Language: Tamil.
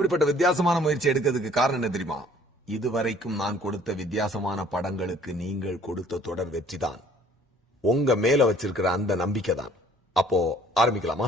இப்படிப்பட்ட வித்தியாசமான முயற்சி எடுக்கிறதுக்கு காரணம் என்ன தெரியுமா? இதுவரைக்கும் நான் கொடுத்த வித்தியாசமான படங்களுக்கு நீங்கள் கொடுத்த தொடர் வெற்றிதான். உங்க மேல வச்சிருக்கிற அந்த நம்பிக்கை தான். அப்போ ஆரம்பிக்கலாமா?